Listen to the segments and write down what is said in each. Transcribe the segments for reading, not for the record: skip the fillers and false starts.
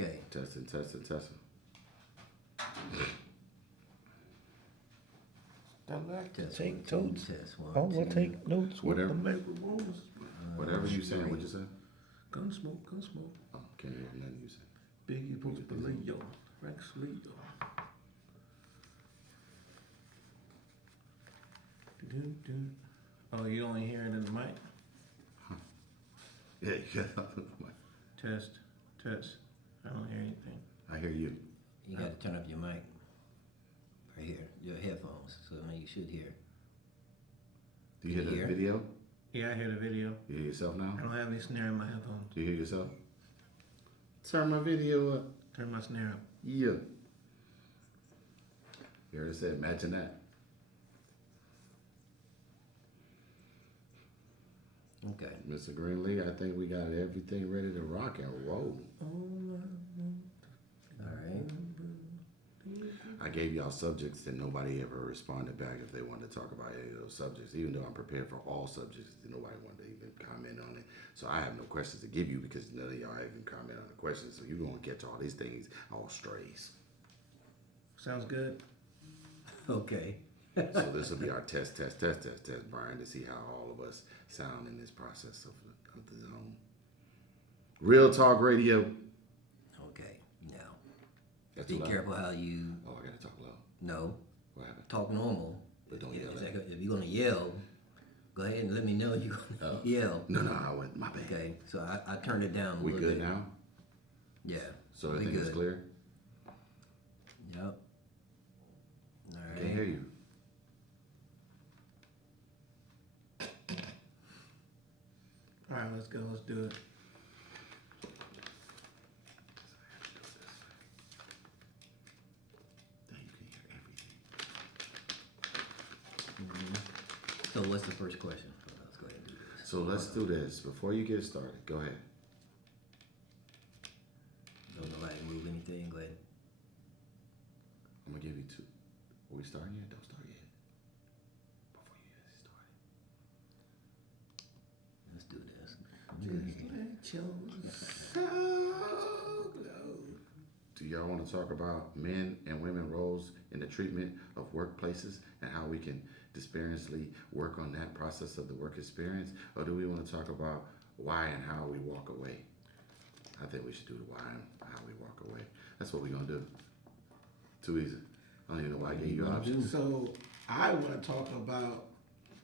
Okay. Testing. I like to Test take 1, 2, notes. test 1, I want 2. to take notes with Whatever. the microphones. Whatever you saying, what you say? Gun smoke, gun smoke. Oh, can't hear nothing you say. Biggie Post Leo, Rex Leo. Oh, you only hear it in the mic? Yeah, you got Test. I don't hear anything. I hear you. You got to turn up your mic. Right here. Your headphones. So I mean, you should hear. Do you hear Can you the hear? video? Yeah, I hear the video. You hear yourself now? I don't have any snare in my headphones. Do you hear yourself? Turn my video up. Turn my snare up. Yeah. You heard it said, imagine that. Okay. Mr. Greenlee, I think we got everything ready to rock and roll. All right. I gave y'all subjects that nobody ever responded back if they wanted to talk about any of those subjects, even though I'm prepared for all subjects. Nobody wanted to even comment on it. So I have no questions to give you because none of y'all even comment on the questions. So you're going to catch all these things all strays. Sounds good. Okay. So this will be our test, Brian, to see how all of us sound in this process of the zone. Real Talk Radio. Okay. Now, That's be too loud. careful how you. Oh, I got to talk loud. No. What happened? Talk normal. But don't yell at me. If you're gonna yell, go ahead and let me know you're gonna yell. No, I went, my bad. Okay. So I turned it down a We little good bit. now? Yeah. So we everything is good. clear? Yep. All right. Can't hear you. All right, let's go. Let's do it. Then you can hear everything. So what's the first question? Let's go ahead and do this. So let's do this. Before you get started, go ahead. Don't nobody move anything. Go ahead. I'm going to give you two. Are we starting yet? Don't start yet. Before you get started. Let's do this. Do y'all want to talk about men and women roles in the treatment of workplaces and how we can disparagingly work on that process of the work experience? Or do we want to talk about why and how we walk away? I think we should do the why and how we walk away. That's what we're going to do. Too easy. I don't even know why I gave you options. So I want to talk about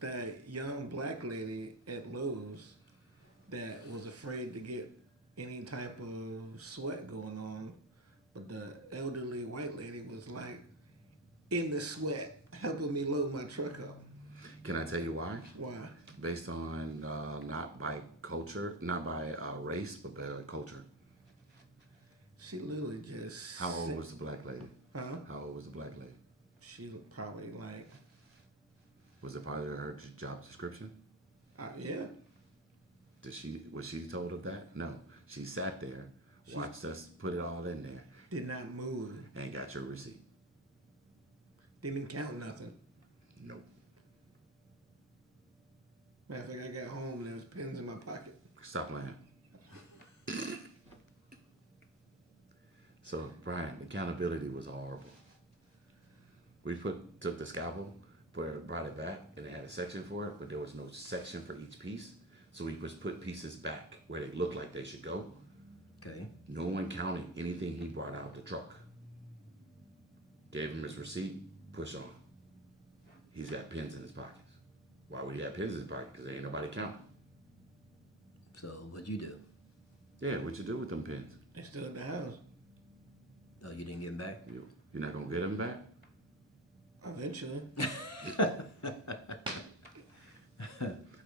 that young black lady at Lowe's that was afraid to get any type of sweat going on, but the elderly white lady was like in the sweat helping me load my truck up. Can I tell you why? Why? Based on not by culture, not by race, but by culture. She literally just. How old was the black lady? Huh? How old was the black lady? She looked probably like. Was it part of her job description? Yeah. Was she told of that? No. She sat there, watched us put it all in there, Did not move. and got your receipt. Didn't count nothing. Nope. Matter of fact, I got home and there was pins in my pocket. Stop playing. So, Brian, accountability was horrible. We took the scalpel, brought it back, and it had a section for it, but there was no section for each piece. So we just put pieces back where they looked like they should go. Okay. No one counted anything he brought out the truck. Gave him his receipt, push on. He's got pins in his pockets. Why would he have pins in his pocket? Because ain't nobody counting. So what'd you do? Yeah, what you do with them pins? They still at the house. Oh, you didn't get them back? You're not gonna get them back? Eventually.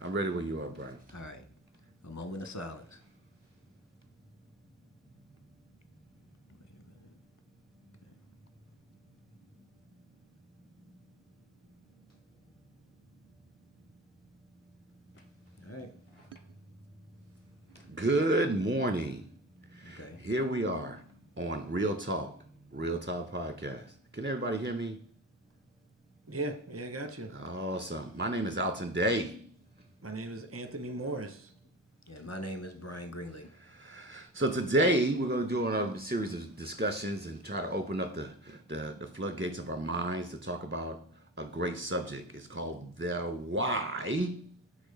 I'm ready when you are, Brian. All right. A moment of silence. All right. Good morning. Okay. Here we are on Real Talk Podcast. Can everybody hear me? Yeah, got you. Awesome. My name is Alton Day. My name is Anthony Morris. Yeah, my name is Brian Greenlee. So today we're going to do a series of discussions and try to open up the floodgates of our minds to talk about a great subject. It's called the why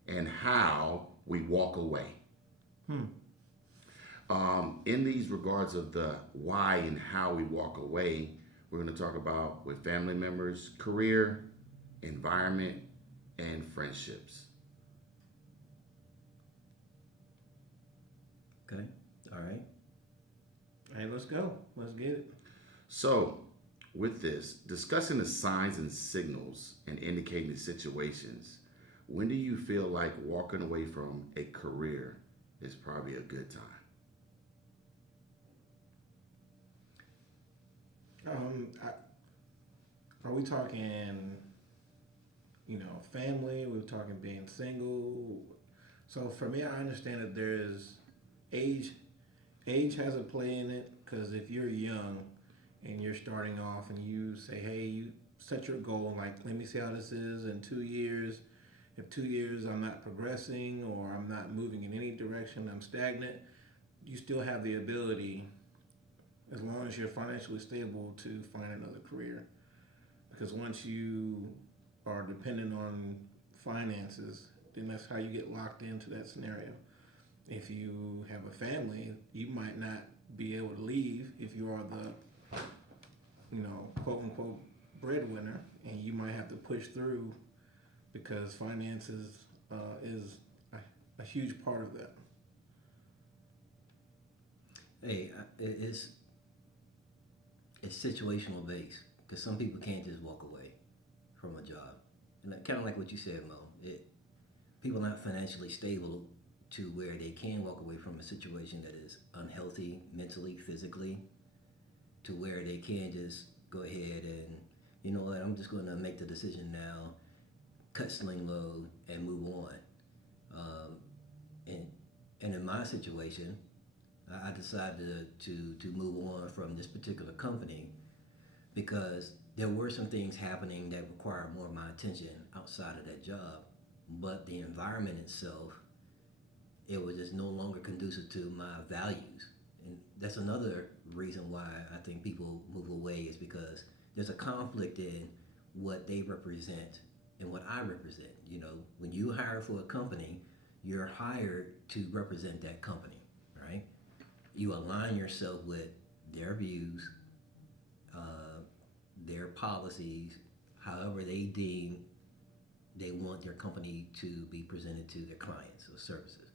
and how we walk away. In these regards of the why and how we walk away, we're going to talk about with family members, career, environment, and friendships. Okay. All right. Hey, let's go. Let's get it. So, with this, discussing the signs and signals and indicating situations, when do you feel like walking away from a career is probably a good time? Are we talking, family? We're talking being single. So for me, I understand that there's age. Age has a play in it because if you're young and you're starting off and you say, hey, you set your goal, like, let me see how this is in 2 years. If 2 years I'm not progressing or I'm not moving in any direction, I'm stagnant, you still have the ability, as long as you're financially stable, to find another career. Because once you are dependent on finances, then that's how you get locked into that scenario. If you have a family, you might not be able to leave if you are the, quote unquote breadwinner, and you might have to push through because finances is a huge part of that. Hey, it's situational based because some people can't just walk away from a job, and kind of like what you said, Mo. People not financially stable to where they can walk away from a situation that is unhealthy mentally, physically, to where they can just go ahead and, you know what, I'm just going to make the decision now, cut sling low, and move on. And in my situation, I decided to move on from this particular company because there were some things happening that required more of my attention outside of that job, but the environment itself, it was just no longer conducive to my values. And that's another reason why I think people move away, is because there's a conflict in what they represent and what I represent. When you hire for a company, you're hired to represent that company, right? You align yourself with their views, their policies, however they deem they want their company to be presented to their clients or services.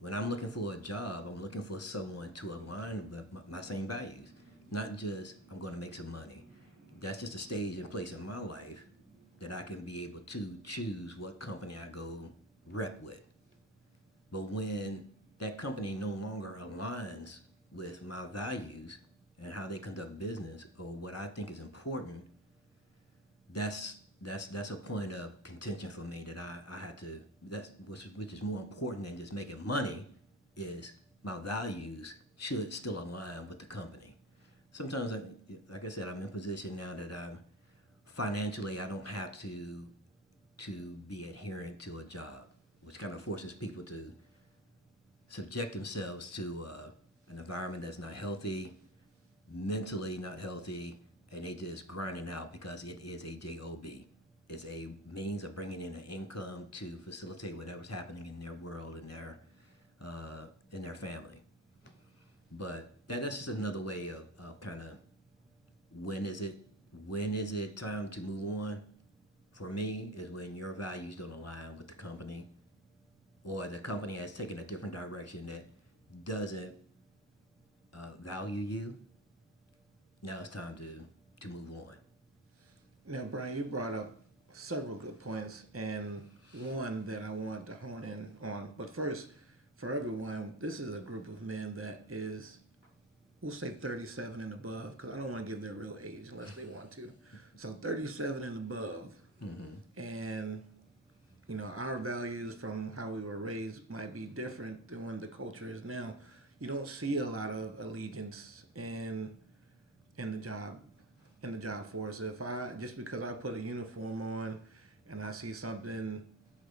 When I'm looking for a job, I'm looking for someone to align with my same values, not just I'm going to make some money. That's just a stage and place in my life that I can be able to choose what company I go rep with. But when that company no longer aligns with my values and how they conduct business or what I think is important, that's a point of contention for me that I had to. Which is more important than just making money. Is my values should still align with the company. Sometimes, like I said, I'm in a position now that I'm financially, I don't have to be adherent to a job, which kind of forces people to subject themselves to an environment that's not healthy, mentally not healthy, and they just grind it out because it is a job. It's a means of bringing in an income to facilitate whatever's happening in their world and in their family. But that's just another way of kind of when is it time to move on? For me, is when your values don't align with the company, or the company has taken a different direction that doesn't value you. Now it's time to move on. Now, Brian, you brought up several good points, and one that I want to hone in on. But first, for everyone, this is a group of men that is, we'll say 37 and above, because I don't want to give their real age unless they want to. So 37 and above. Mm-hmm. And, our values from how we were raised might be different than when the culture is now. You don't see a lot of allegiance in the job force. If I, just because I put a uniform on and I see something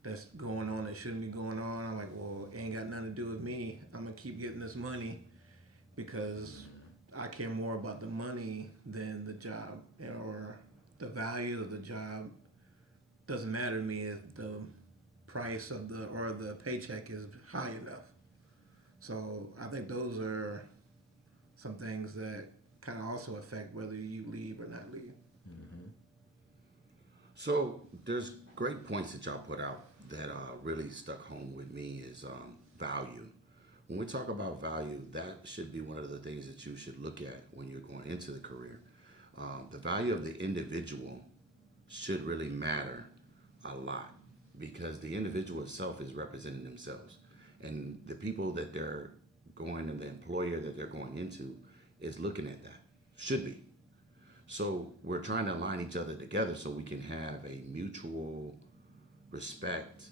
that's going on that shouldn't be going on. I'm like, well, it ain't got nothing to do with me. I'm gonna keep getting this money because I care more about the money than the job, or the value of the job doesn't matter to me if the price of the paycheck is high enough. So I think those are some things that kind of also affect whether you leave or not leave. So there's great points that y'all put out that really stuck home with me is value. When we talk about value, that should be one of the things that you should look at when you're going into the career. The value of the individual should really matter a lot because the individual itself is representing themselves. And the people that they're going and the employer that they're going into is looking at that. Should be. So we're trying to align each other together so we can have a mutual respect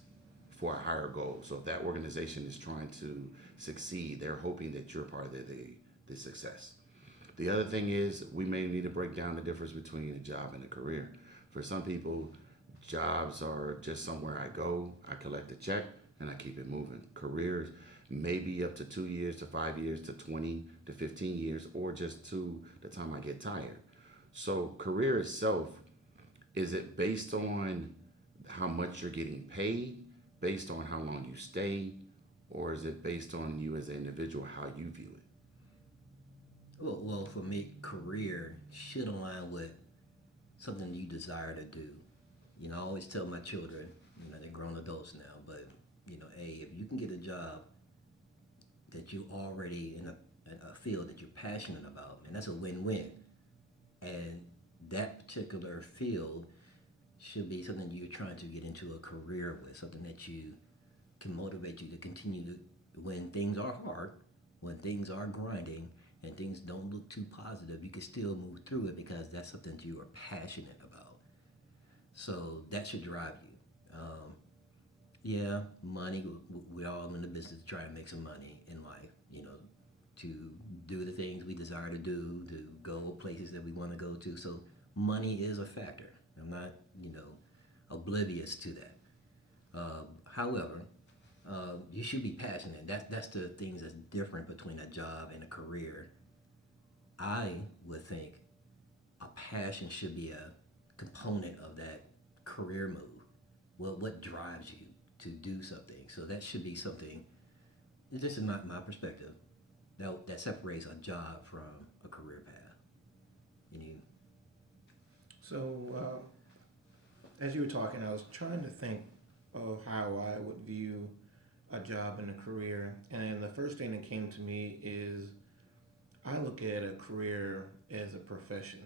for a higher goal. So if that organization is trying to succeed, they're hoping that you're part of the success. The other thing is we may need to break down the difference between a job and a career. For some people, jobs are just somewhere I go, I collect a check, and I keep it moving. Careers may be up to 2 years to 5 years to 20 to 15 years, or just to the time I get tired. So career itself, is it based on how much you're getting paid, based on how long you stay, or is it based on you as an individual, how you view it? Well, for me, career should align with something you desire to do. You know, I always tell my children, you know, they're grown adults now, but you know, hey, if you can get a job that you already in a field that you're passionate about, and that's a win-win. And that particular field should be something you're trying to get into a career with, something that you can motivate you to continue to, when things are hard, when things are grinding, and things don't look too positive, you can still move through it because that's something that you are passionate about. So that should drive you. Yeah, money, we're all in the business to try and make some money in life, you know, to do the things we desire to do, to go places that we want to go to. So money is a factor. I'm not, you know, oblivious to that. However, you should be passionate. That's the things that's different between a job and a career. I would think a passion should be a component of that career move. What drives you to do something? So that should be something. This is not my perspective. That separates a job from a career path. So, as you were talking, I was trying to think of how I would view a job and a career. And the first thing that came to me is I look at a career as a profession.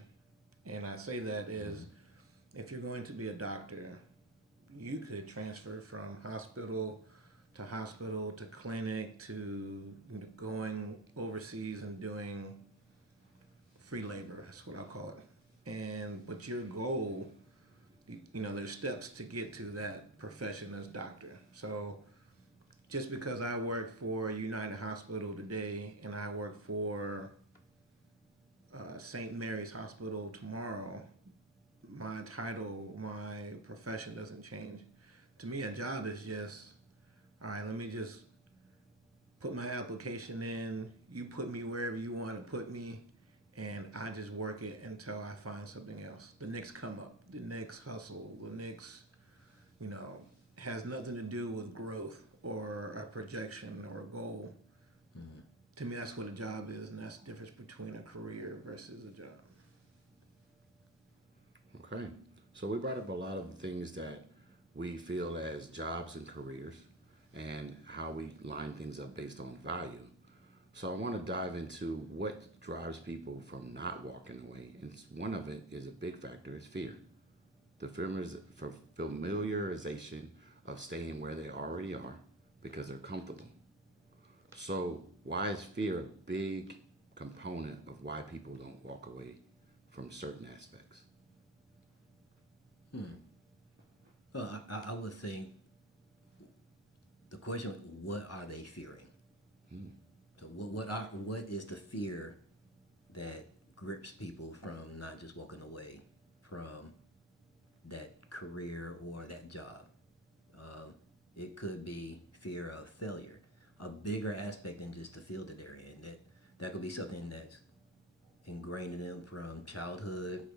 And I say that is if you're going to be a doctor, you could transfer from hospital to clinic to, you know, going overseas and doing free labor. That's what I'll call it. But your goal, you know, there's steps to get to that profession as doctor. So just because I work for United Hospital today and I work for St. Mary's Hospital tomorrow, my title, my profession doesn't change. To me, a job is just, all right, let me just put my application in, you put me wherever you want to put me, and I just work it until I find something else. The next come up, the next hustle, the next, you know, has nothing to do with growth or a projection or a goal. Mm-hmm. To me, that's what a job is, and that's the difference between a career versus a job. Okay. So we brought up a lot of the things that we feel as jobs and careers and how we line things up based on value. So I want to dive into what drives people from not walking away. And one of it is a big factor is fear. The familiarization of staying where they already are because they're comfortable. So why is fear a big component of why people don't walk away from certain aspects? Well, I would think the question: what are they fearing? So what is the fear that grips people from not just walking away from that career or that job? It could be fear of failure, a bigger aspect than just the field that they're in. That could be something that's ingrained in them from childhood,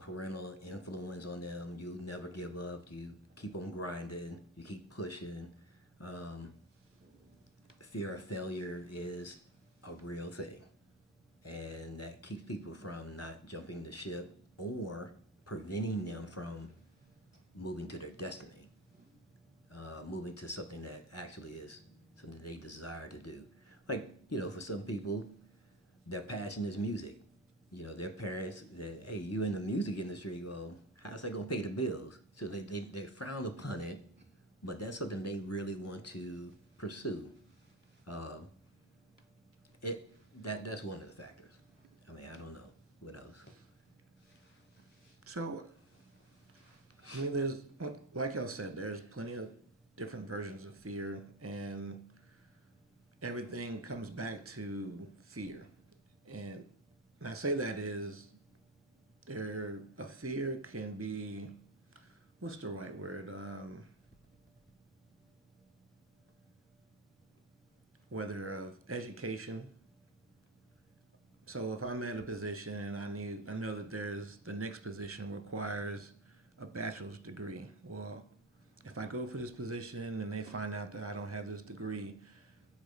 parental influence on them. You never give up. You keep on grinding. You keep pushing. Um, Fear of failure is a real thing, and that keeps people from not jumping the ship or preventing them from moving to their destiny, moving to something that actually is something they desire to do. Like, for some people, their passion is music. Their parents, that, hey, you in the music industry, well, how's that going to pay the bills? So they frown upon it, but that's something they really want to pursue. Um, that's one of the factors. I mean, I don't know what else. So, I mean, there's, like I said, there's plenty of different versions of fear, and everything comes back to fear. And I say that is, a fear can be, what's the right word? Whether of education. So if I'm at a position and I know that there's the next position requires a bachelor's degree. Well, if I go for this position and they find out that I don't have this degree,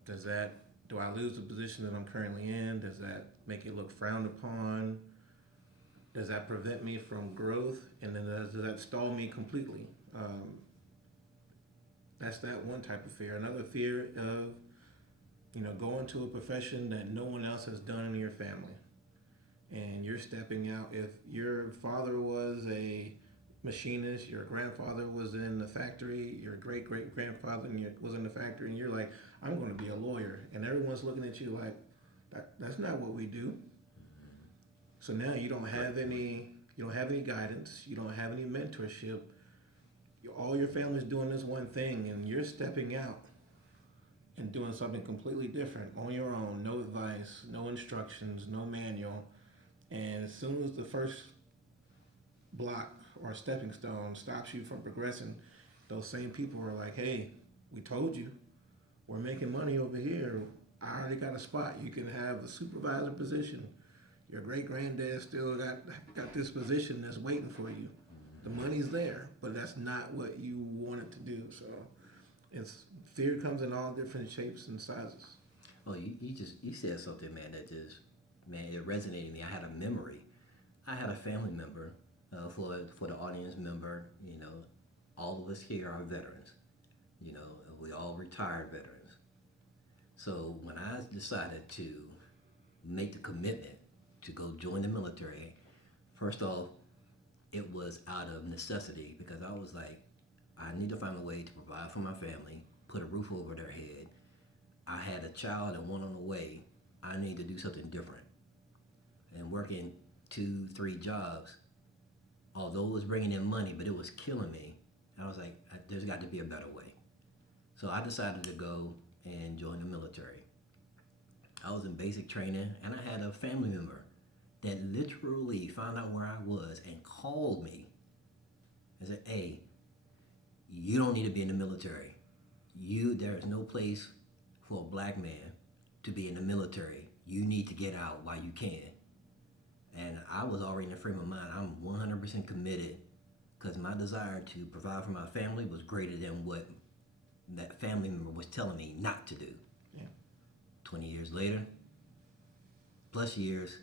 do I lose the position that I'm currently in? Does that make it look frowned upon? Does that prevent me from growth? And then does that stall me completely? That's that one type of fear. Another fear of going to a profession that no one else has done in your family. And you're stepping out. If your father was a machinist, your grandfather was in the factory, your great-great-grandfather was in the factory, and you're like, I'm going to be a lawyer. And everyone's looking at you like, that's not what we do. So now you don't have any guidance. You don't have any mentorship. All your family's doing this one thing, and you're stepping out and doing something completely different on your own. No advice, no instructions, no manual. And as soon as the first block or stepping stone stops you from progressing, those same people are like, hey, we told you, we're making money over here. I already got a spot. You can have a supervisor position. Your great granddad still got this position that's waiting for you. The money's there, but that's not what you wanted to do. So fear comes in all different shapes and sizes. Oh, you said something, man, it resonated with me. I had a memory. I had a family member, for the audience member, all of us here are veterans. We all retired veterans. So when I decided to make the commitment to go join the military, first off, it was out of necessity because I was like, I need to find a way to provide for my family, put a roof over their head. I had a child and one on the way. I need to do something different. And working 2-3 jobs, although it was bringing in money, but it was killing me. I was like, there's got to be a better way. So I decided to go and join the military. I was in basic training, and I had a family member that literally found out where I was and called me and said, hey, you don't need to be in the military. There is no place for a black man to be in the military. You need to get out while you can. And I was already in the frame of mind. I'm 100% committed because my desire to provide for my family was greater than what that family member was telling me not to do. Yeah. 20 years later, plus years,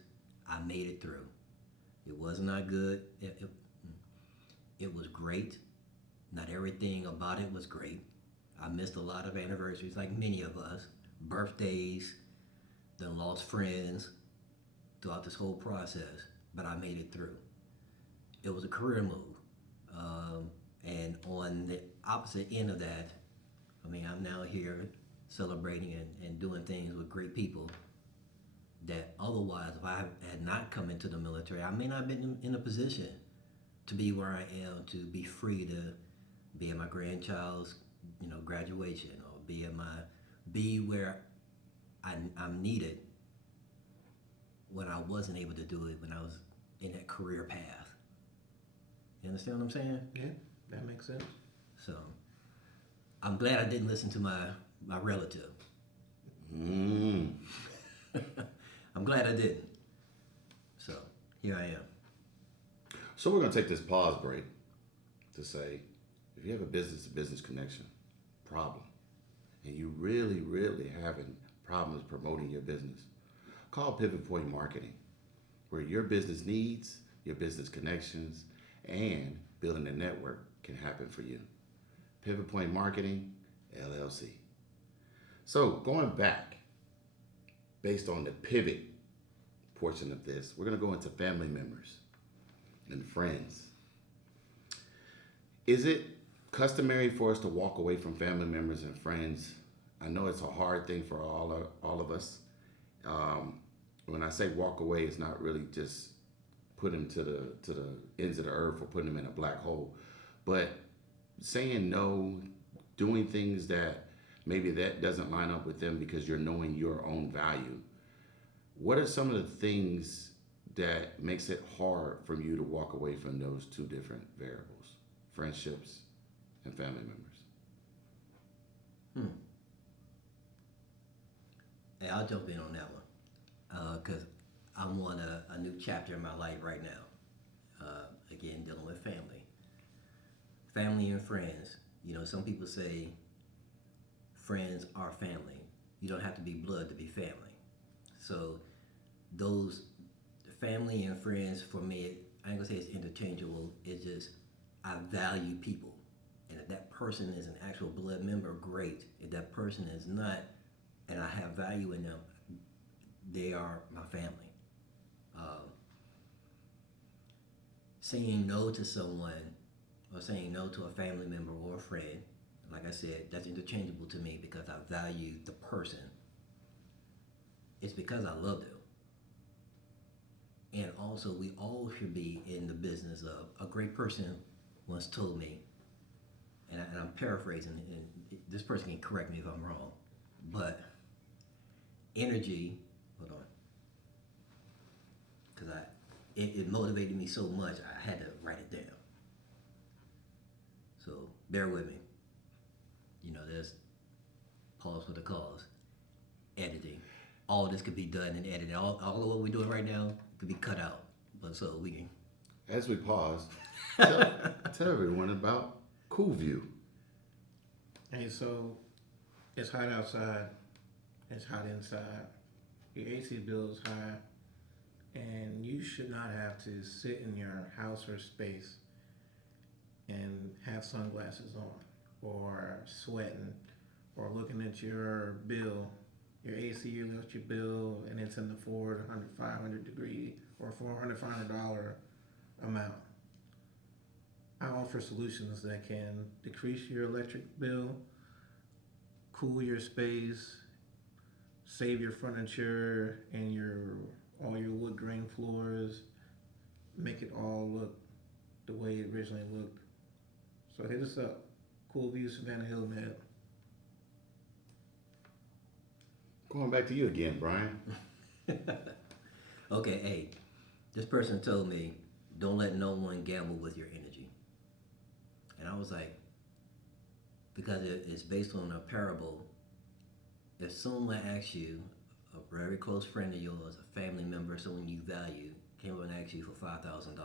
I made it through. It was not good. It was great. Not everything about it was great. I missed a lot of anniversaries, like many of us, birthdays, then lost friends throughout this whole process, but I made it through. It was a career move. And on the opposite end of that, I'm now here celebrating and doing things with great people that otherwise, if I had not come into the military, I may not have been in a position to be where I am, to be free to be at my grandchild's, graduation, or be where I'm needed when I wasn't able to do it when I was in that career path. You understand what I'm saying? Yeah, that makes sense. So I'm glad I didn't listen to my relative. Mm. I'm glad I didn't. So here I am. So we're gonna take this pause break to say, if you have a business-to-business connection problem, and you really having problems promoting your business, call Pivot Point Marketing, where your business needs, your business connections, and building a network can happen for you. Pivot Point Marketing, LLC. So going back, based on the pivot portion of this, we're gonna go into family members and friends. Is it customary for us to walk away from family members and friends? I know it's a hard thing for all of us. When I say walk away, it's not really just put them to the ends of the earth or putting them in a black hole, but saying no, doing things that maybe that doesn't line up with them because you're knowing your own value. What are some of the things that makes it hard for you to walk away from those two different variables, friendships and family members? Hey, I'll jump in on that one because I'm on a new chapter in my life right now. Again, dealing with family and friends. You know, some people say friends are family. You don't have to be blood to be family. So those family and friends for me, I ain't gonna say it's interchangeable. It's just I value people, and if that person is an actual blood member, great. If that person is not, and I have value in them, they are my family. Saying no to someone or saying no to a family member or a friend, like I said, that's interchangeable to me because I value the person. It's because I love them. And also, we all should be in the business of, a great person once told me, and I'm paraphrasing, and this person can correct me if I'm wrong, but energy, hold on, because it motivated me so much, I had to write it down. So bear with me. You know, there's pause for the cause, editing. All this could be done in editing. All of what we're doing right now could be cut out, but so we can. As we pause, tell everyone about Cool View. Hey, so it's hot outside, it's hot inside, your AC bill is high, and you should not have to sit in your house or space and have sunglasses on, or sweating, or looking at your bill, your AC, you left your bill, and it's in the 400, 500 degree or $400, $500 amount. I offer solutions that can decrease your electric bill, cool your space, save your furniture and all your wood grain floors, make it all look the way it originally looked. So hit us up, Cool View, Savannah Hill, Med. Going back to you again, Brian. Okay, hey, this person told me, don't let no one gamble with your energy. And I was like, because it's based on a parable. If someone asks you, a very close friend of yours, a family member, someone you value, came up and asked you for $5,000,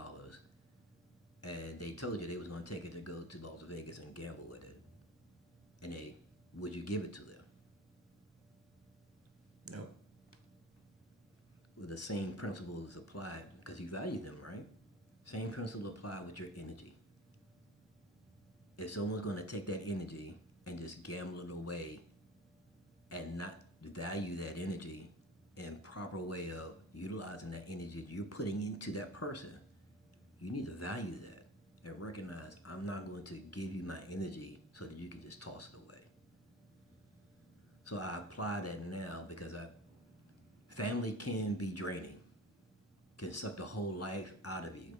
and they told you they was going to take it to go to Las Vegas and gamble with it, and would you give it to them? No. Well, the same principle is applied because you value them, right? Same principle apply with your energy. If someone's going to take that energy and just gamble it away and not value that energy in proper way of utilizing that energy that you're putting into that person, you need to value that and recognize, I'm not going to give you my energy so that you can just toss it away. So I apply that now because family can be draining, can suck the whole life out of you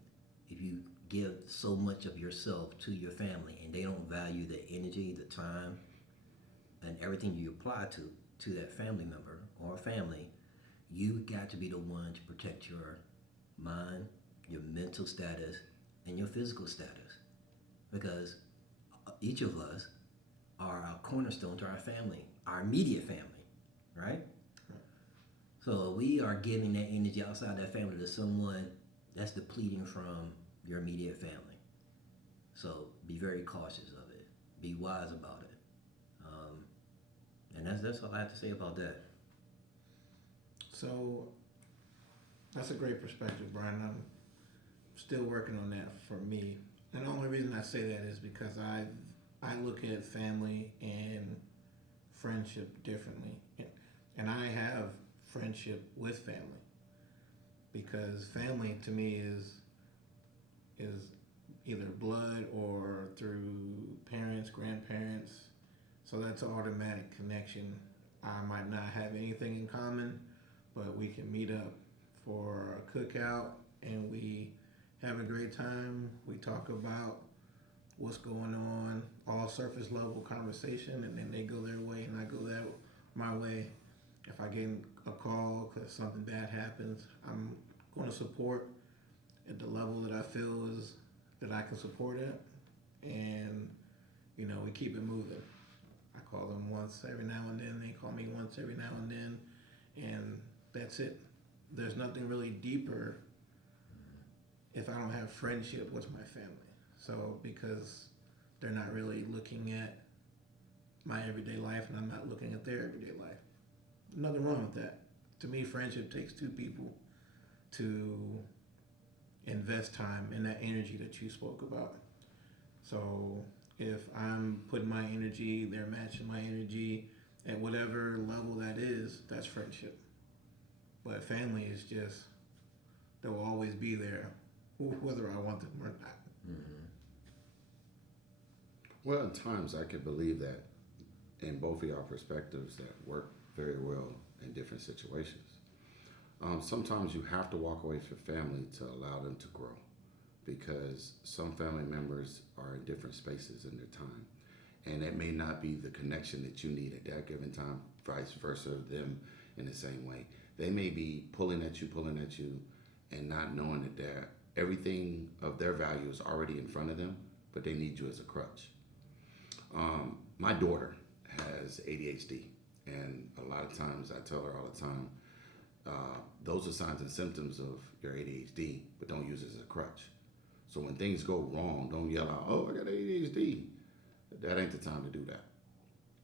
if you give so much of yourself to your family and they don't value the energy, the time, and everything you apply to that family member or family. You got to be the one to protect your mind, your mental status, and your physical status. Because each of us are a cornerstone to our family, our immediate family, right? So we are giving that energy outside that family to someone that's depleting from your immediate family. So be very cautious of it. Be wise about it. And that's all I have to say about that. So that's a great perspective, Brian. I'm still working on that for me. And the only reason I say that is because I look at family and friendship differently. And I have friendship with family because family to me is either blood or through parents, grandparents. So that's an automatic connection. I might not have anything in common, but we can meet up for a cookout and we have a great time. We talk about what's going on, all surface level conversation, and then they go their way and I go my way. If I get a call because something bad happens, I'm going to support at the level that I feel is that I can support it, and we keep it moving. I call them once every now and then. They call me once every now and then, and that's it. There's nothing really deeper if I don't have friendship with my family. So because they're not really looking at my everyday life, and I'm not looking at their everyday life. Nothing wrong with that. To me, friendship takes two people to invest time in that energy that you spoke about. So if I'm putting my energy, they're matching my energy at whatever level that is, that's friendship. But family is just, they will always be there, whether I want them or not. Mm-hmm. Well, at times I could believe that in both of y'all perspectives that work very well in different situations. Sometimes you have to walk away from family to allow them to grow because some family members are in different spaces in their time. And it may not be the connection that you need at that given time, vice versa, them in the same way. They may be pulling at you, and not knowing that everything of their value is already in front of them, but they need you as a crutch. My daughter has ADHD, and a lot of times I tell her all the time, those are signs and symptoms of your ADHD, but don't use it as a crutch. So when things go wrong, don't yell out, "Oh, I got ADHD." That ain't the time to do that.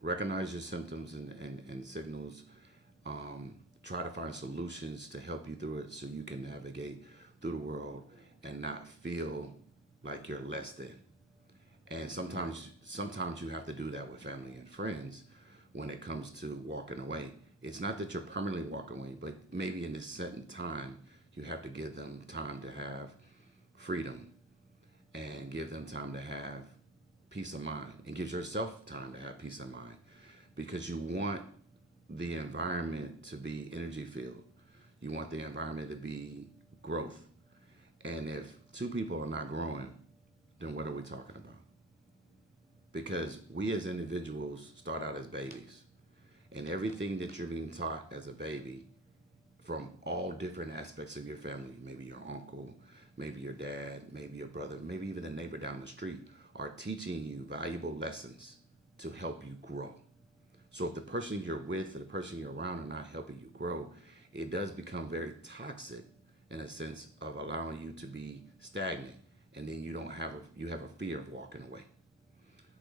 Recognize your symptoms and signals. Try to find solutions to help you through it so you can navigate through the world and not feel like you're less than. And sometimes you have to do that with family and friends when it comes to walking away. It's not that you're permanently walking away, but maybe in this certain time, you have to give them time to have freedom and give them time to have peace of mind and give yourself time to have peace of mind because you want the environment to be energy filled. You want the environment to be growth. And if two people are not growing, then what are we talking about? Because we as individuals start out as babies. And everything that you're being taught as a baby from all different aspects of your family, maybe your uncle, maybe your dad, maybe your brother, maybe even the neighbor down the street, are teaching you valuable lessons to help you grow. So if the person you're with or the person you're around are not helping you grow, it does become very toxic in a sense of allowing you to be stagnant, and then you have a fear of walking away.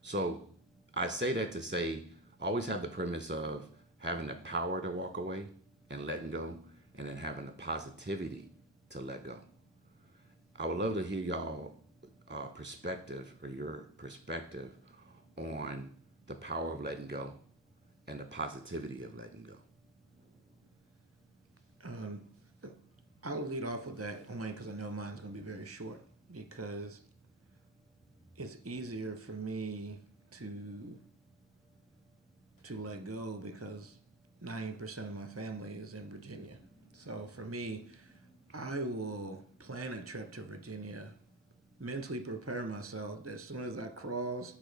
So I say that to say, always have the premise of having the power to walk away and letting go, and then having the positivity to let go. I would love to hear y'all perspective or your perspective on the power of letting go and the positivity of letting go. I'll lead off with that only because I know mine's going to be very short because it's easier for me to let go because 90% of my family is in Virginia. So for me, I will plan a trip to Virginia, mentally prepare myself that as soon as I cross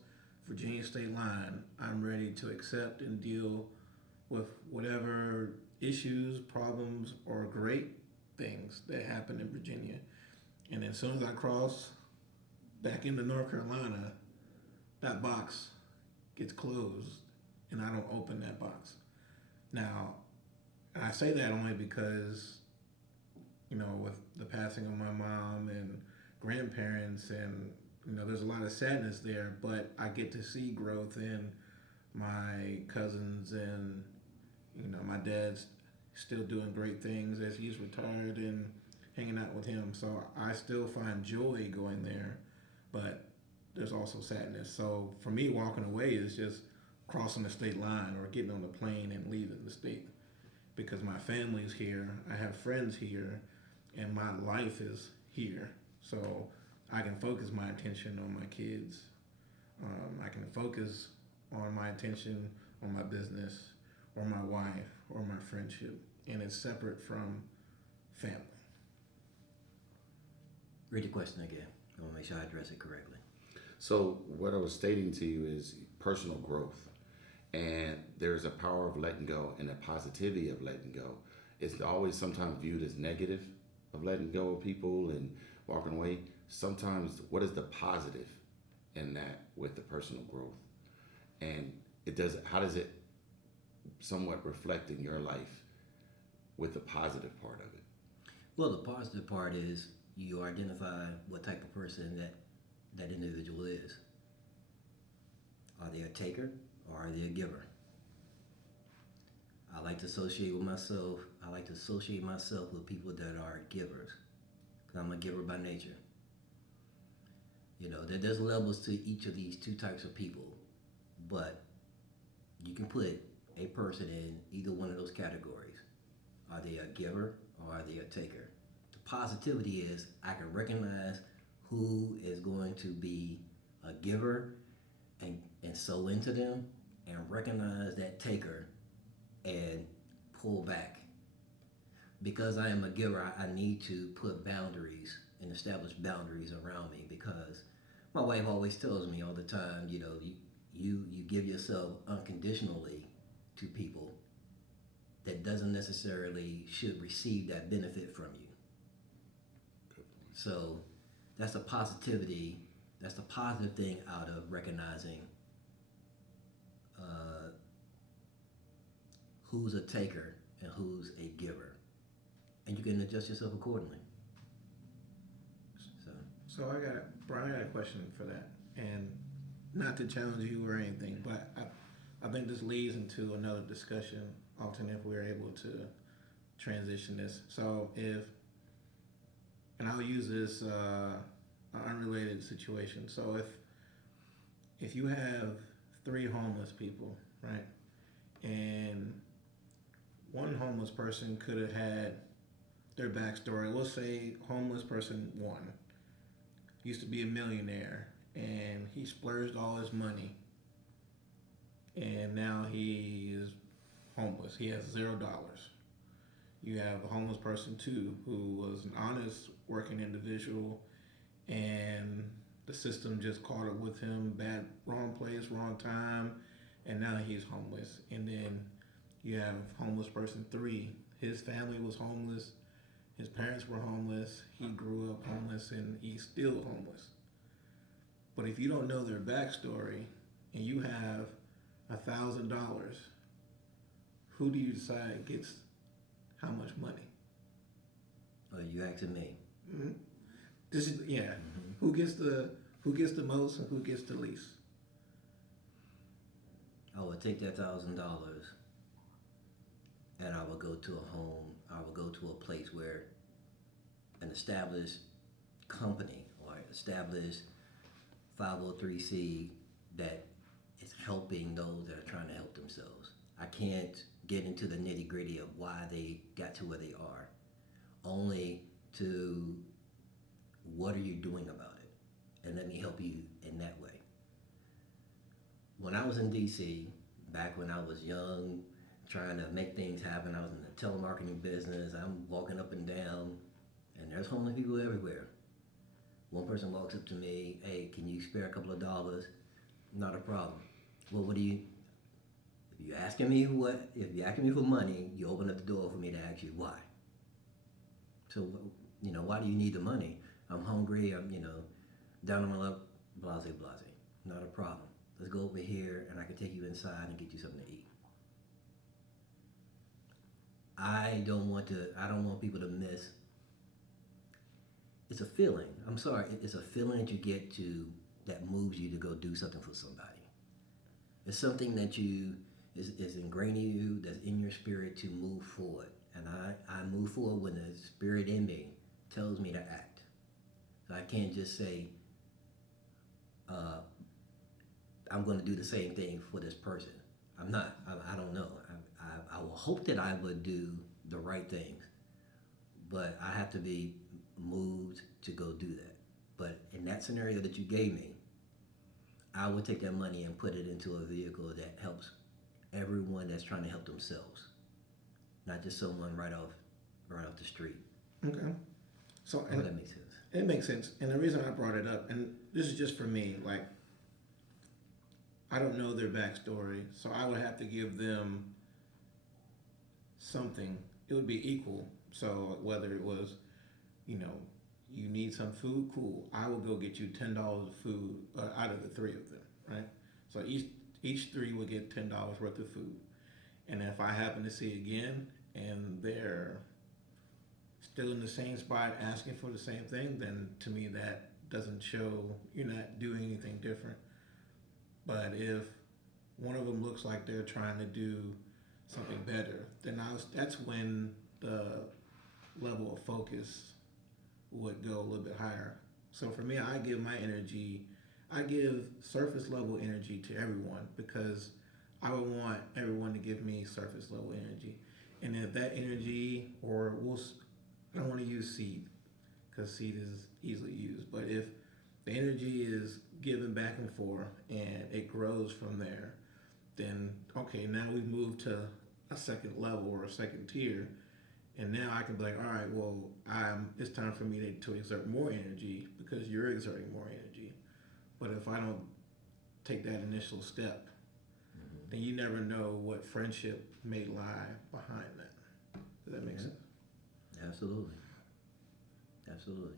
Virginia state line, I'm ready to accept and deal with whatever issues, problems, or great things that happen in Virginia. And as soon as I cross back into North Carolina, that box gets closed and I don't open that box. Now, I say that only because, with the passing of my mom and grandparents, and, there's a lot of sadness there, but I get to see growth in my cousins, and, my dad's still doing great things as he's retired and hanging out with him. So I still find joy going there, but there's also sadness. So for me, walking away is just crossing the state line or getting on the plane and leaving the state, because my family's here, I have friends here, and my life is here. So I can focus my attention on my kids. I can focus on my attention on my business or my wife or my friendship, and it's separate from family. Read the question again. I want to make sure I address it correctly. So what I was stating to you is personal growth, and there's a power of letting go and a positivity of letting go. It's always sometimes viewed as negative of letting go of people and walking away. Sometimes what is the positive in that with the personal growth? And how does it somewhat reflect in your life with the positive part of it? Well, the positive part is you identify what type of person that individual is. Are they a taker or are they a giver? I like to associate myself with people that are givers, because I'm a giver by nature. There's levels to each of these two types of people, but you can put a person in either one of those categories. Are they a giver or are they a taker? The positivity is I can recognize who is going to be a giver and sow into them, and recognize that taker and pull back. Because I am a giver, I need to put boundaries and establish boundaries around me, because my wife always tells me all the time, you give yourself unconditionally to people that doesn't necessarily should receive that benefit from you. So that's a positivity. That's the positive thing out of recognizing who's a taker and who's a giver, and you can adjust yourself accordingly. So Brian, I got a question for that, and not to challenge you or anything, but I think this leads into another discussion, often if we're able to transition this. So and I'll use this unrelated situation. So if you have 3 homeless people, right, and one homeless person could have had their backstory. We'll say homeless person 1 used to be a millionaire, and he splurged all his money, and now he is homeless. He has $0. You have a homeless person 2 who was an honest working individual, and the system just caught up with him, wrong place, wrong time, and now he's homeless. And then you have homeless person 3. His family was homeless. His parents were homeless. He grew up homeless, and he's still homeless. But if you don't know their backstory and you have $1,000, who do you decide gets how much money? Oh, you asking me? Mm-hmm. This is Who gets the most and who gets the least? I would take that $1,000 and I would go to a home. I would go to a place where an established company or established 503c that is helping those that are trying to help themselves. I can't get into the nitty gritty of why they got to where they are, only to what are you doing about it, and let me help you in that way. When I was in DC, back when I was young, trying to make things happen, I was in the telemarketing business. I'm walking up and down, and there's homeless people everywhere. One person walks up to me, "Hey, can you spare a couple of dollars?" Not a problem. Well, what do you? If you're asking me for money, you open up the door for me to ask you why. So, why do you need the money? I'm hungry. I'm, down on my luck. Blase, blase. Not a problem. let's go over here and I can take you inside and get you something to eat. I don't want people to miss. It's a feeling. I'm sorry. It's a feeling that you get that moves you to go do something for somebody. It's something that is ingrained in you, that's in your spirit to move forward. And I move forward when the spirit in me tells me to act. So I can't just say, I'm going to do the same thing for this person. I'm not. I don't know. I will hope that I would do the right things, but I have to be moved to go do that. But in that scenario that you gave me, I would take that money and put it into a vehicle that helps everyone that's trying to help themselves, not just someone right off the street. Okay. So I hope that makes sense. it makes sense. And the reason I brought it up, and this is just for me, like, I don't know their backstory, so I would have to give them something. It would be equal. So whether it was, you need some food, cool. I will go get you $10 of food out of the three of them, right? So each three will get $10 worth of food. And if I happen to see again and they're still in the same spot asking for the same thing, then to me that doesn't show you're not doing anything different. But if one of them looks like they're trying to do something better, then that's when the level of focus would go a little bit higher. So for me, I give surface level energy to everyone because I would want everyone to give me surface level energy. And if that energy, I don't want to use seed because seed is easily used, but if the energy is given back and forth and it grows from there, then okay, now we've moved to a second level or a second tier. And now I can be like, all right, well, it's time for me to exert more energy because you're exerting more energy. But if I don't take that initial step, then you never know what friendship may lie behind that. Does that make sense? Absolutely. Absolutely.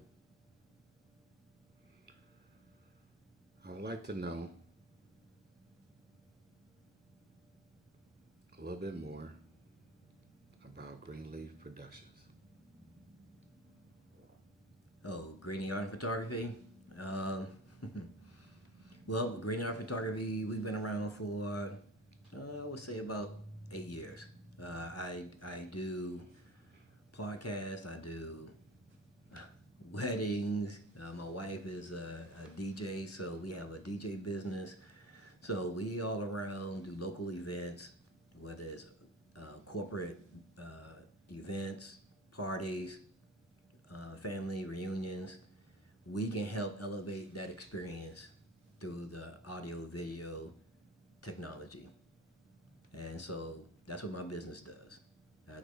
I would like to know a little bit more about Greenleaf Productions. Oh, Greeny Art and Photography. Well, Greeny Art Photography, we've been around for, I would say about 8 years. I do podcasts, I do weddings. My wife is a DJ, so we have a DJ business. So we all around do local events, whether it's corporate events, parties, family reunions. We can help elevate that experience through the audio video technology. And so that's what my business does. I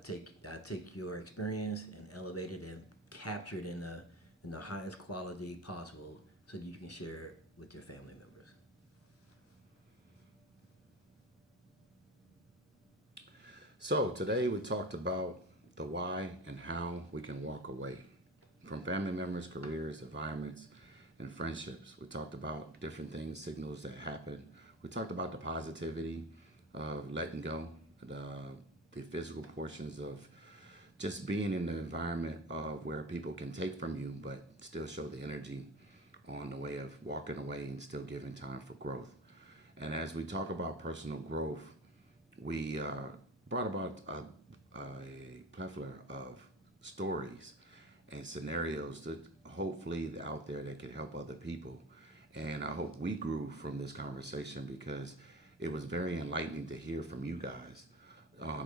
take your experience and elevate it and capture it in the highest quality possible so that you can share it with your family members. So today we talked about the why and how we can walk away from family members, careers, environments, and friendships. We talked about different things, signals that happen. We talked about the positivity of letting go, the physical portions of just being in the environment of where people can take from you, but still show the energy on the way of walking away and still giving time for growth. And as we talk about personal growth, we brought about a plethora of stories and scenarios that hopefully out there that could help other people. And I hope we grew from this conversation because it was very enlightening to hear from you guys,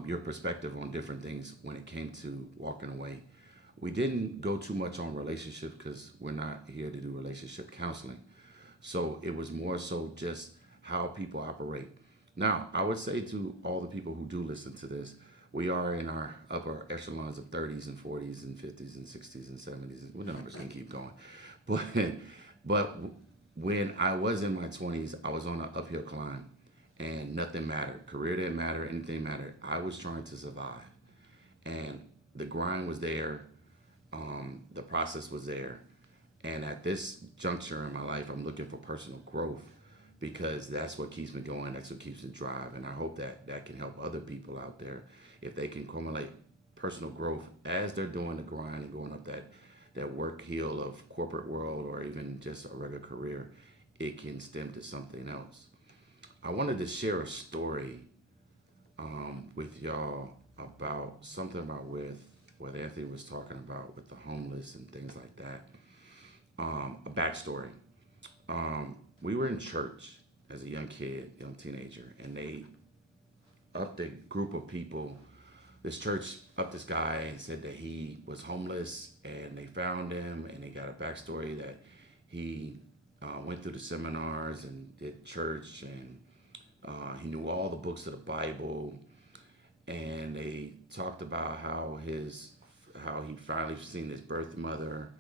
your perspective on different things when it came to walking away. We didn't go too much on relationships because we're not here to do relationship counseling. So it was more so just how people operate. Now, I would say to all the people who do listen to this, we are in our upper echelons of 30s and 40s and 50s and 60s and 70s. We're not just going to keep going. But when I was in my 20s, I was on an uphill climb and nothing mattered. Career didn't matter, anything mattered. I was trying to survive. And the grind was there. The process was there. And at this juncture in my life, I'm looking for personal growth because that's what keeps me going. That's what keeps me drive. And I hope that that can help other people out there if they can accumulate personal growth as they're doing the grind and going up that work hill of corporate world or even just a regular career. It can stem to something else. I wanted to share a story with y'all about something about with what Anthony was talking about with the homeless and things like that. A backstory. We were in church as a young kid, young teenager, and they upped a group of people. This church upped this guy and said that he was homeless, and they found him, and they got a backstory that he went through the seminars and did church, and he knew all the books of the Bible, and they talked about how he finally seen his birth mother,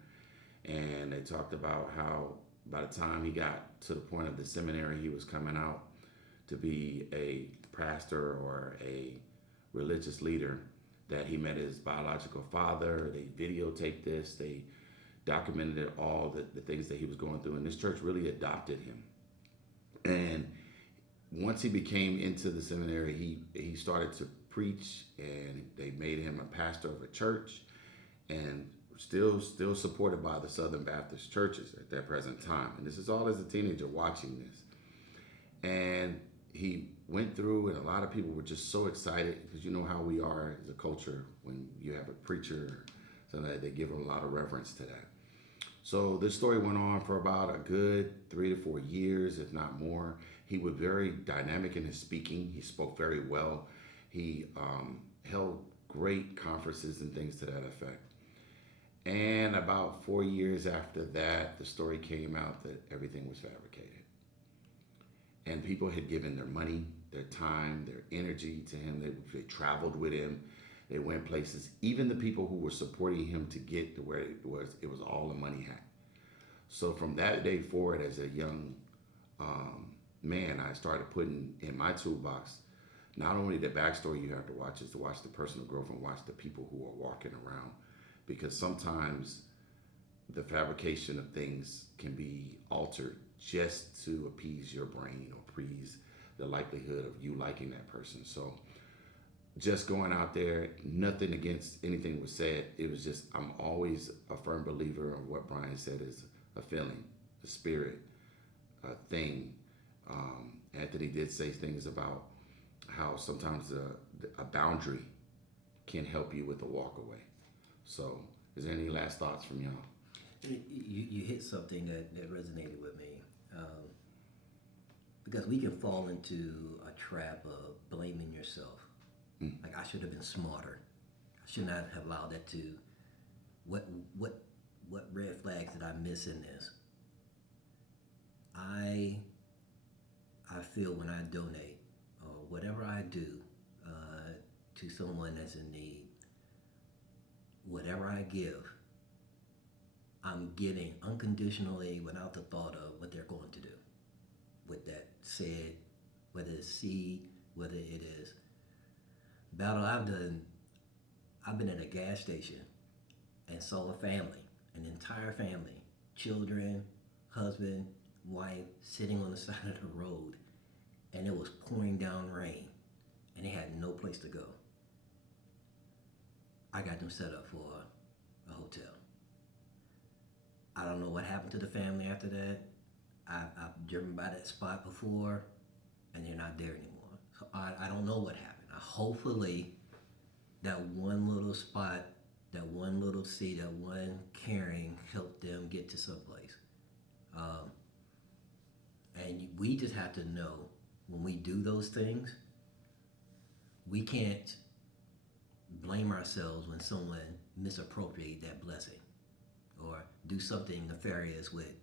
and they talked about how by the time he got to the point of the seminary, he was coming out to be a pastor or a religious leader, that he met his biological father. They videotaped this. They documented all the things that he was going through, and this church really adopted him. And once he became into the seminary, he started to preach, and they made him a pastor of a church, and still supported by the Southern Baptist churches at that present time. And this is all as a teenager watching this. And he went through, and a lot of people were just so excited, because you know how we are as a culture when you have a preacher, so that they give a lot of reverence to that. So this story went on for about a good 3 to 4 years, if not more. He was very dynamic in his speaking. He spoke very well. He held great conferences and things to that effect. And about 4 years after that, the story came out that everything was fabricated. And people had given their money, their time, their energy to him. They traveled with him. They went places. Even the people who were supporting him to get to where it was all a money hack. So from that day forward, as a young man, I started putting in my toolbox not only the backstory you have to watch, is to watch the personal growth and watch the people who are walking around. Because sometimes the fabrication of things can be altered just to appease your brain or appease the likelihood of you liking that person. So just going out there, nothing against anything that was said. It was just, I'm always a firm believer of what Brian said is a feeling, a spirit, a thing. Anthony did say things about how sometimes a boundary can help you with a walk away. So, is there any last thoughts from y'all? You hit something that resonated with me. Because we can fall into a trap of blaming yourself. Like, I should have been smarter. I should not have allowed that to. What red flags did I miss in this? I feel when I donate or whatever I do to someone that's in need, whatever I give, I'm giving unconditionally without the thought of what they're going to do. With that said, whether it's seed, whether it is battle I've done, I've been at a gas station and saw a family, an entire family, children, husband, wife, sitting on the side of the road, and it was pouring down rain, and they had no place to go. I got them set up for a hotel. I don't know what happened to the family after that. I've driven by that spot before, and they're not there anymore. So I don't know what happened. Hopefully, that one little spot, that one little seed, that one caring helped them get to someplace. And we just have to know when we do those things, we can't blame ourselves when someone misappropriate that blessing or do something nefarious with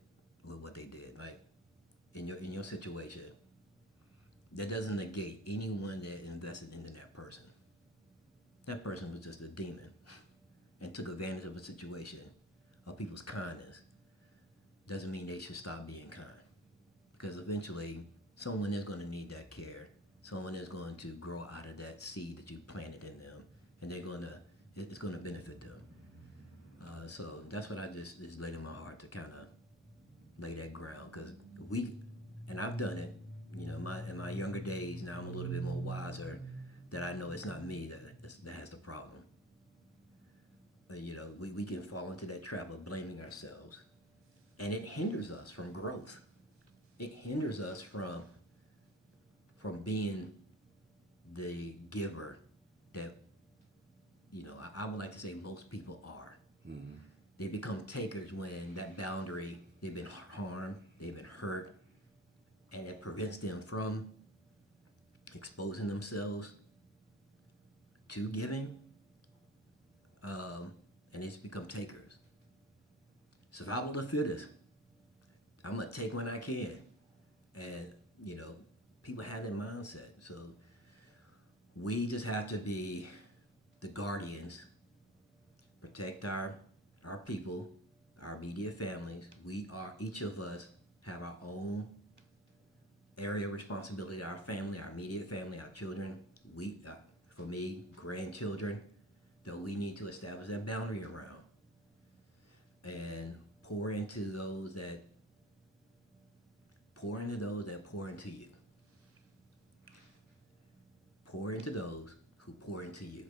what they did. Like in your situation, that doesn't negate anyone that invested into that person. That person was just a demon and took advantage of a situation of people's kindness. Doesn't mean they should stop being kind, because eventually someone is going to need that care. Someone is going to grow out of that seed that you planted in them, and it's going to benefit them. So that's what I just laid in my heart to kind of lay that ground, because and I've done it. You know, in my younger days, now I'm a little bit more wiser. That I know it's not me that has the problem. But, you know, we can fall into that trap of blaming ourselves, and it hinders us from growth. It hinders us from being the giver that, you know, I would like to say most people are. Mm-hmm. They become takers when that boundary, they've been harmed, they've been hurt, and it prevents them from exposing themselves to giving, and they just become takers. Survival of the fittest. I'm gonna take when I can, and you know, people have that mindset. So we just have to be the guardians, protect our people, our immediate families. We are, each of us have our own area of responsibility. Our family, our immediate family, our children. We, for me, grandchildren, that we need to establish that boundary around and pour into those that pour into you. Pour into those who pour into you.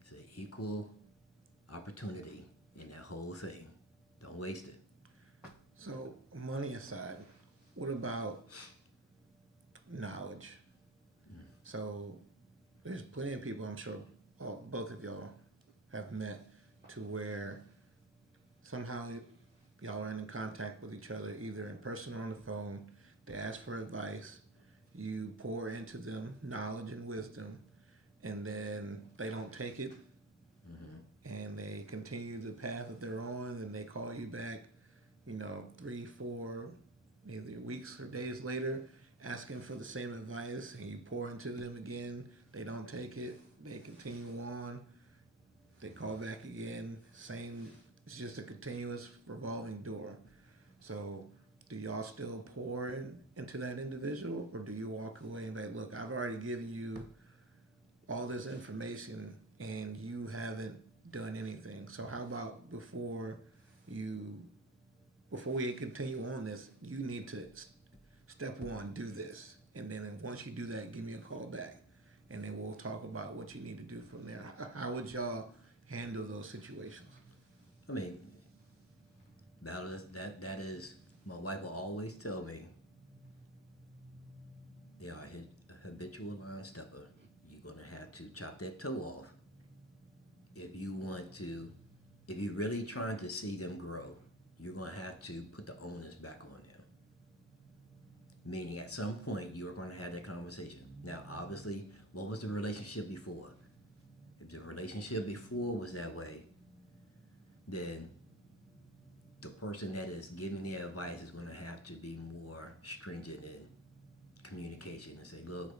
It's an equal opportunity in that whole thing. Don't waste it. So, money aside, what about knowledge? So, there's plenty of people, I'm sure both of y'all have met, to where somehow y'all are in contact with each other, either in person or on the phone. They ask for advice. You pour into them knowledge and wisdom, and then they don't take it, and they continue the path that they're on, and they call you back, you know, 3, 4, either weeks or days later, asking for the same advice, and you pour into them again. They don't take it. They continue on. They call back again. Same. It's just a continuous revolving door. So, do y'all still pour into that individual, or do you walk away and be like, look, I've already given you all this information, and you haven't done anything. So how about before we continue on this, you need to step one, do this, and then once you do that, give me a call back, and then we'll talk about what you need to do from there. How would y'all handle those situations? I mean, that is my wife will always tell me, you know, a habitual line stepper. You're gonna have to chop that toe off if you want to. If you're really trying to see them grow, you're gonna have to put the onus back on them. Meaning, at some point, you are going to have that conversation. Now, obviously, what was the relationship before? If the relationship before was that way, then the person that is giving the advice is going to have to be more stringent in communication and say, look,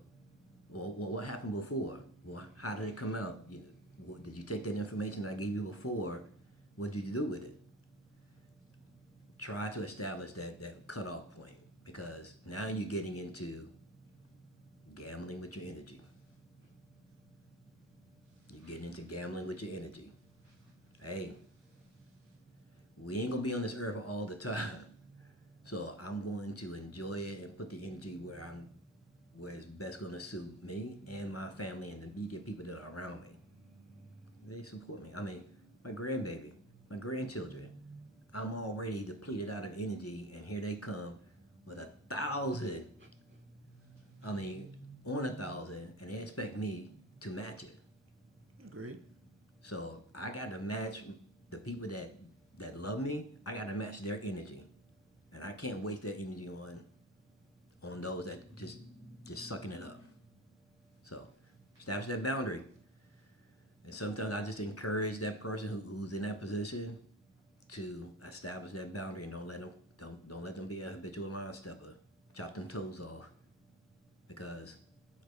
well, what happened before? Well, how did it come out? Did you take that information I gave you before? What did you do with it? Try to establish that cutoff point, because now you're getting into gambling with your energy. You're getting into gambling with your energy. Hey, we ain't gonna be on this earth all the time. So I'm going to enjoy it and put the energy where it's best gonna suit me and my family and the immediate people that are around me. They support me. I mean, my grandbaby, my grandchildren. I'm already depleted out of energy, and here they come with 1,000. I mean, on 1,000, and they expect me to match it. Agreed. So I got to match the people that love me. I got to match their energy, and I can't waste that energy on those that just sucking it up. So establish that boundary, and sometimes I just encourage that person who's in that position to establish that boundary, and don't let them be a habitual line stepper. Chop them toes off, because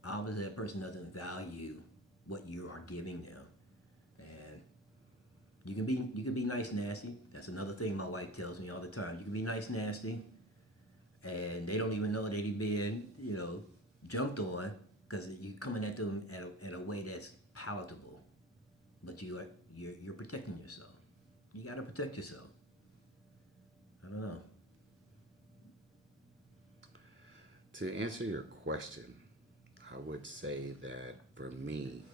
obviously that person doesn't value what you are giving them. And you can be nice nasty. That's another thing my wife tells me all the time. You can be nice nasty, and they don't even know they're being jumped on, because you're coming at them in a way that's palatable, but you're protecting yourself. You got to protect yourself. I don't know. To answer your question, I would say that for me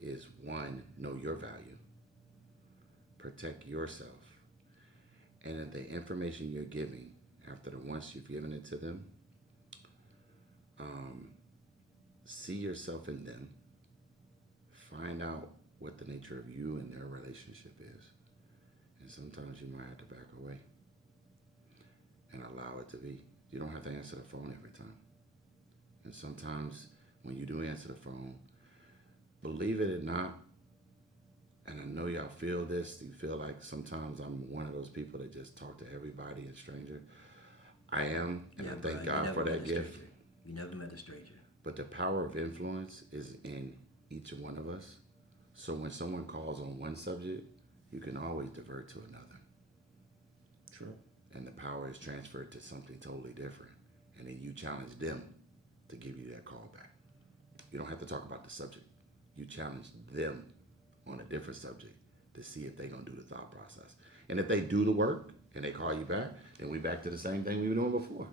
is one, know your value, protect yourself, and if the information you're giving, after the once you've given it to them, um, see yourself in them, find out what the nature of you and their relationship is, and sometimes you might have to back away and allow it to be. You don't have to answer the phone every time. And sometimes when you do answer the phone, believe it or not, and I know y'all feel this, you feel like sometimes I'm one of those people that just talk to everybody, a stranger. I am, and Yeah, I thank bro, you God never for met that a gift. stranger. You never met a stranger. But the power of influence is in each one of us. So when someone calls on one subject, you can always divert to another. True. And the power is transferred to something totally different. And then you challenge them to give you that call back. You don't have to talk about the subject. You challenge them on a different subject to see if they're going to do the thought process. And if they do the work and they call you back, then we back to the same thing we were doing before.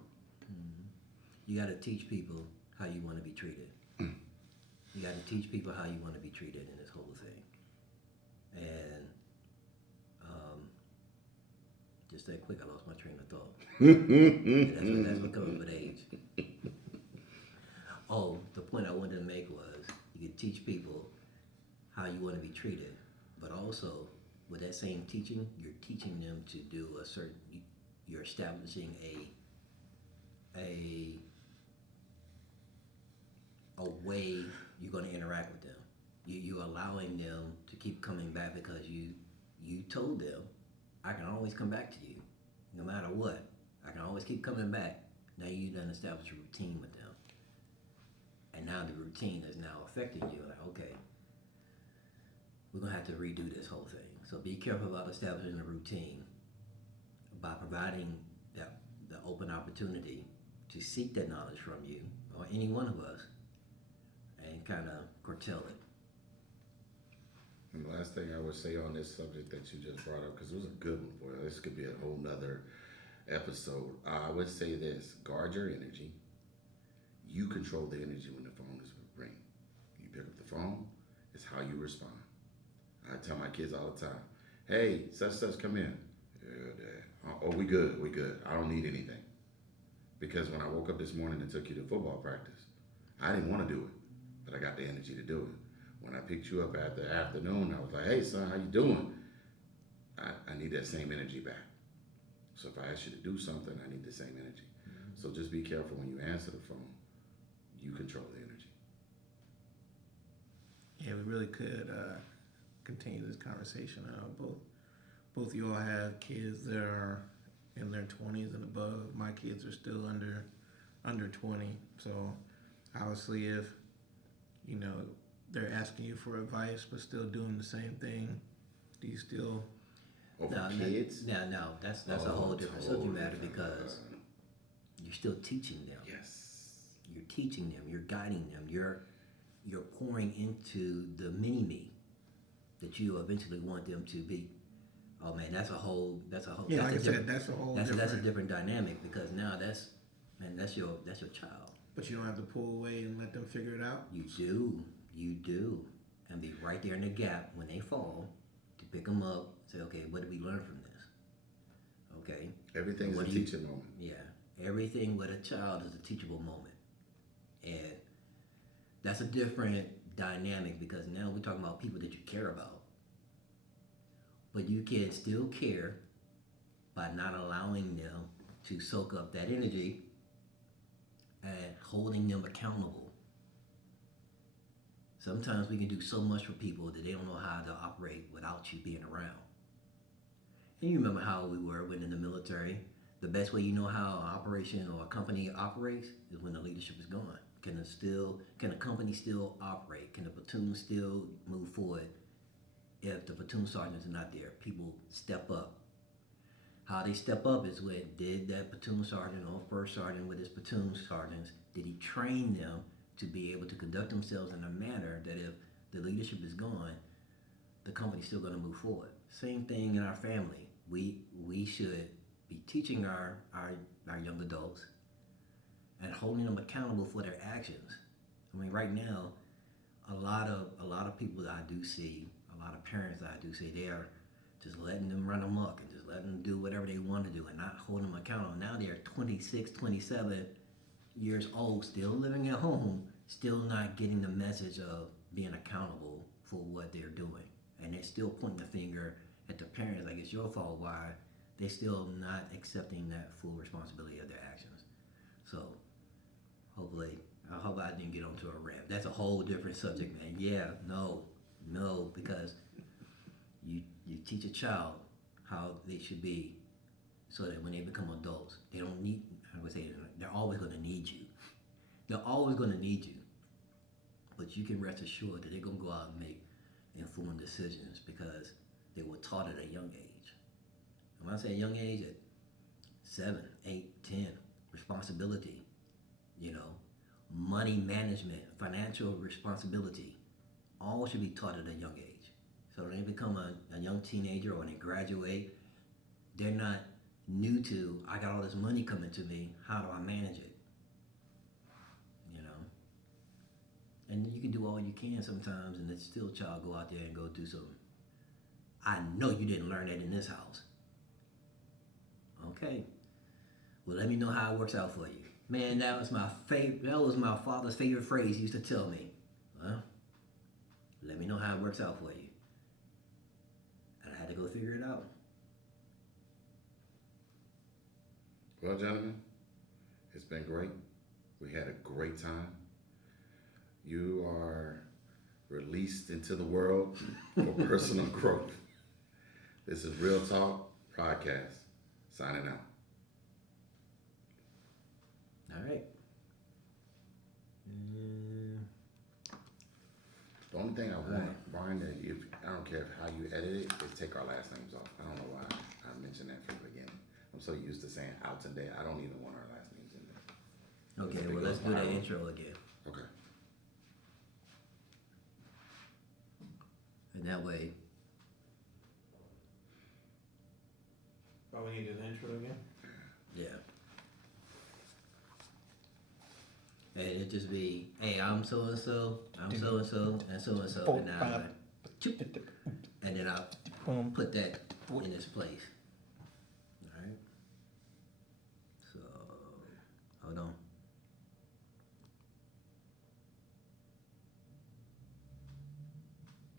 You got to teach people how you want to be treated. You got to teach people how you want to be treated in this whole thing. And just that quick, I lost my train of thought. That's what comes with age. Oh, the point I wanted to make was you can teach people how you want to be treated, but also with that same teaching, you're teaching them to do a certain. You're establishing a way you're going to interact with them. You're allowing them to keep coming back because you told them, I can always come back to you, no matter what. I can always keep coming back. Now you done established a routine with them, and now the routine is now affecting you. Like, okay, we're gonna have to redo this whole thing. So be careful about establishing a routine by providing the open opportunity to seek that knowledge from you or any one of us, and kind of curtail it. And the last thing I would say on this subject that you just brought up, because it was a good one, boy, this could be a whole nother episode. I would say this: guard your energy. You control the energy when the phone is ringing. You pick up the phone, it's how you respond. I tell my kids all the time, hey, such, come in. Yeah, Dad. Oh, we good. I don't need anything. Because when I woke up this morning and took you to football practice, I didn't want to do it, but I got the energy to do it. When I picked you up after the afternoon, I was like, hey, son, how you doing? I need that same energy back. So if I ask you to do something, I need the same energy. So just be careful when you answer the phone. You control the energy. Yeah, we really could continue this conversation. Both you all have kids that are in their 20s and above. My kids are still under 20. So obviously, if they're asking you for advice but still doing the same thing, do you still? Over kids? No, that's a whole different subject matter because you're still teaching them. Yes. You're teaching them. You're guiding them. You're pouring into the mini me that you eventually want them to be. Oh man, that's a whole. Yeah, like I said, that's a whole. That's a different dynamic because now that's your child. But you don't have to pull away and let them figure it out. You do, and be right there in the gap when they fall to pick them up. Say, okay, what did we learn from this? Okay. Everything's a teaching moment. Yeah, everything with a child is a teachable moment, and that's a different dynamic because now we're talking about people that you care about, but you can still care by not allowing them to soak up that energy and holding them accountable. Sometimes we can do so much for people that they don't know how to operate without you being around. And you remember how we were when in the military. The best way you know how an operation or a company operates is when the leadership is gone. Can a company still operate? Can the platoon still move forward if the platoon sergeants are not there? People step up. How they step up is when did that platoon sergeant or first sergeant with his platoon sergeants, did he train them to be able to conduct themselves in a manner that if the leadership is gone, the company's still going to move forward. Same thing in our family. We should be teaching our young adults and holding them accountable for their actions. I mean, right now, a lot of people that I do see, a lot of parents that I do see, they are just letting them run amok and just letting them do whatever they want to do and not holding them accountable. Now they're 26, 27 years old, still living at home, still not getting the message of being accountable for what they're doing. And they're still pointing the finger at the parents like it's your fault. Why they're still not accepting that full responsibility of their actions. So hopefully, I hope I didn't get onto a rant. That's a whole different subject, man. Yeah, no, because you teach a child how they should be so that when they become adults, they don't need, I would say, they're always going to need you. They're always going to need you. But you can rest assured that they're going to go out and make informed decisions because they were taught at a young age. And when I say a young age, at 7, 8, 10, responsibility, money management, financial responsibility, all should be taught at a young age. So when they become a young teenager or when they graduate, they're not new to, I got all this money coming to me, how do I manage it? And you can do all you can sometimes and then still child go out there and go do something. I know you didn't learn that in this house. Okay. Well, let me know how it works out for you. Man, that was my favorite. That was my father's favorite phrase he used to tell me. Well, let me know how it works out for you. And I had to go figure it out. Well, gentlemen, it's been great. We had a great time. You are released into the world for personal growth. This is Real Talk Podcast. Signing out. All right. The only thing I want, Right. Brian, that if I don't care how you edit it, is take our last names off. I don't know why I mentioned that from the beginning. I'm so used to saying out today. I don't even want our last names in there. Okay, If it well, goes let's do that viral. intro again. Okay. And that way, Oh, we need an intro again? yeah. And it'd just be, hey, I'm so and so, I'm so and so, and so and so, and now, and then I'll put that in its place. All right. So, hold on.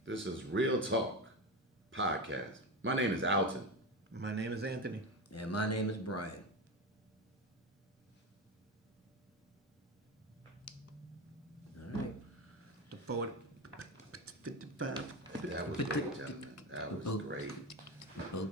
This is Real Talk Podcast. My name is Alton. My name is Anthony. And my name is Brian. All right. The 40, 55. That was great, gentlemen. That was great. Oh,